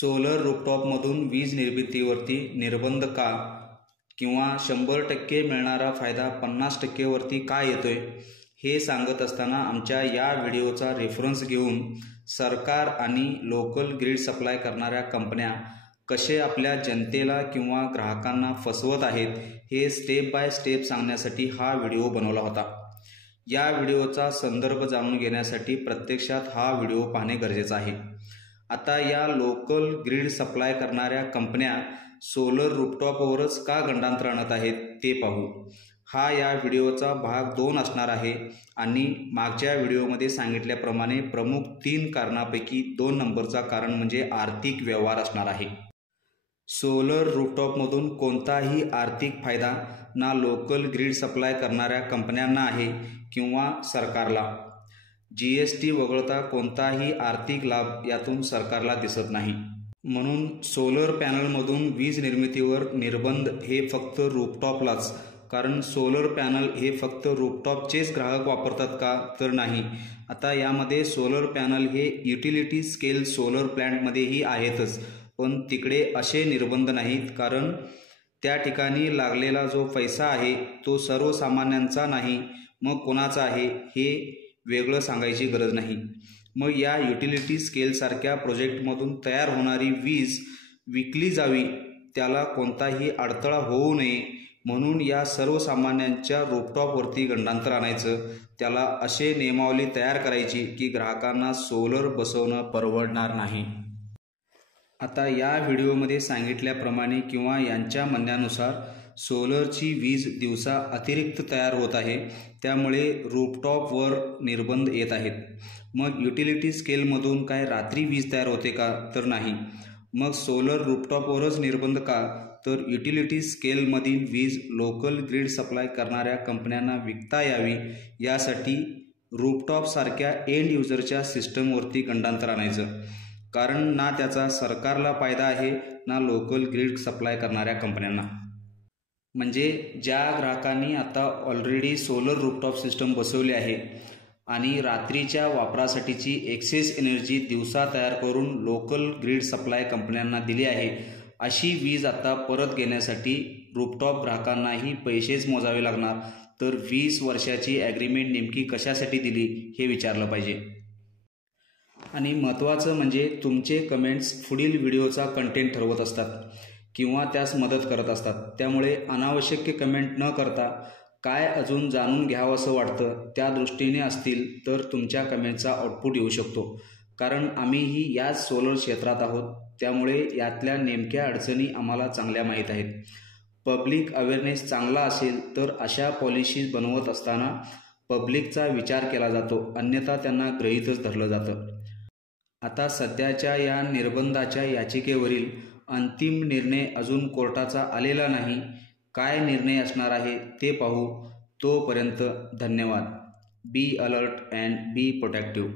Solar रूफटॉपमधून वीज निर्मितीवरती निर्बंध का किंवा 100% मिळणारा फायदा 50% वरती का येतोय हे सांगत असताना आमच्या या व्हिडिओचा रेफरन्स घेऊन सरकार आणि लोकल ग्रीड सप्लाय करणाऱ्या कंपन्या कसे आपल्या जनतेला किंवा ग्राहकांना फसवत आहेत हे स्टेप बाय स्टेप सांगण्यासाठी हा व्हिडिओ बनवला होता। या व्हिडिओचा संदर्भ जाणून घेण्यासाठी प्रत्यक्षात हा व्हिडिओ पाहणे गरजेचे आहे। आता या लोकल ग्रीड सप्लाय करणाऱ्या कंपन्या सोलर रूफटॉपवरच का गंडांतर आणत आहेत ते पाहू। हा या व्हिडिओचा भाग 2 असणार आहे आणि मागच्या व्हिडिओमध्ये सांगितल्याप्रमाणे प्रमुख 3 कारणांपैकी 2 नंबरचा कारण म्हणजे आर्थिक व्यवहार असणार आहे। सोलर रूफटॉपमधून कोणताही आर्थिक फायदा ना लोकल ग्रीड सप्लाय करणाऱ्या कंपन्यांना आहे किंवा सरकारला। जीएसटी वगळता कोणताही आर्थिक लाभ यातून सरकारला दिसत नाही। म्हणून सोलर पॅनलमधून वीज निर्मितीवर निर्बंध हे फक्त रूफटॉपलाच, कारण सोलर पॅनल हे फक्त रूफटॉपचेच ग्राहक वापरतात का तर नाही। आता यामध्ये सोलर पॅनल हे युटिलिटी स्केल सोलर प्लांटमध्येही आहेतच, पण तिकडे असे निर्बंध नाहीत, कारण त्या ठिकाणी लागलेला जो पैसा आहे तो सर्वसामान्यांचा नाही, मग कोणाचा आहे हे वेगळं सांगायची गरज नाही। मग या युटिलिटी स्केलसारख्या प्रोजेक्टमधून तयार होणारी वीज विकली जावी, त्याला कोणताही अडथळा होऊ नये म्हणून या सर्वसामान्यांच्या रूफटॉपवरती गंडांतर आणायचं, त्याला असे नियमावली तयार करायची की ग्राहकांना सोलर बसवणं परवडणार नाही। आता या व्हिडिओमध्ये सांगितल्याप्रमाणे किंवा यांच्या म्हणण्यानुसार सोलरची वीज दिवसा अतिरिक्त तयार होत आहे, त्यामुळे रूफटॉपवर निर्बंध येत आहेत। मग युटिलिटी स्केलमधून काय रात्री वीज तयार होते का तर नाही। मग सोलर रूफटॉपवरच निर्बंध का तर युटिलिटी स्केलमधील वीज लोकल ग्रीड सप्लाय करणाऱ्या कंपन्यांना विकता यावी यासाठी रूफटॉपसारख्या एंड युजरच्या सिस्टमवरती गंडांतर आणायचं, कारण ना त्याचा सरकारला फायदा आहे ना लोकल ग्रीड सप्लाय करणाऱ्या कंपन्यांना। म्हणजे ज्या ग्राहकांनी आता ऑलरेडी सोलर रूफटॉप सिस्टम बसवली आहे आणि रात्रीच्या वापरासाठीची एक्सेस एनर्जी दिवसा तयार करून लोकल ग्रीड सप्लाय कंपन्यांना दिली आहे, अशी वीज आता परत घेण्यासाठी रूफटॉप ग्राहकांनाही पैसेच मोजावे लागणार, तर 20 वर्षाची ॲग्रीमेंट नेमकी कशासाठी दिली हे विचारलं पाहिजे। आणि महत्त्वाचं म्हणजे तुमचे कमेंट्स पुढील व्हिडिओचा कंटेंट ठरवत असतात किंवा त्यास मदत करत असतात, त्यामुळे अनावश्यक कमेंट न करता काय अजून जाणून घ्यावं असं वाटतं त्या दृष्टीने असतील तर तुमच्या कमेंटचा आउटपुट येऊ शकतो, कारण आम्हीही याच सोलर क्षेत्रात आहोत, त्यामुळे यातल्या नेमक्या अडचणी आम्हाला चांगल्या माहीत आहेत। पब्लिक अवेअरनेस चांगला असेल तर अशा पॉलिसीज बनवत असताना पब्लिकचा विचार केला जातो, अन्यथा त्यांना गृहीतच धरलं जातं। आता सध्याच्या या निर्बंधाच्या याचिकेवरील अंतिम निर्णय अजून कोर्टाचा आलेला नाही, काय निर्णय असणार आहे ते पाहू। तोपर्यंत धन्यवाद। Be alert and be protective.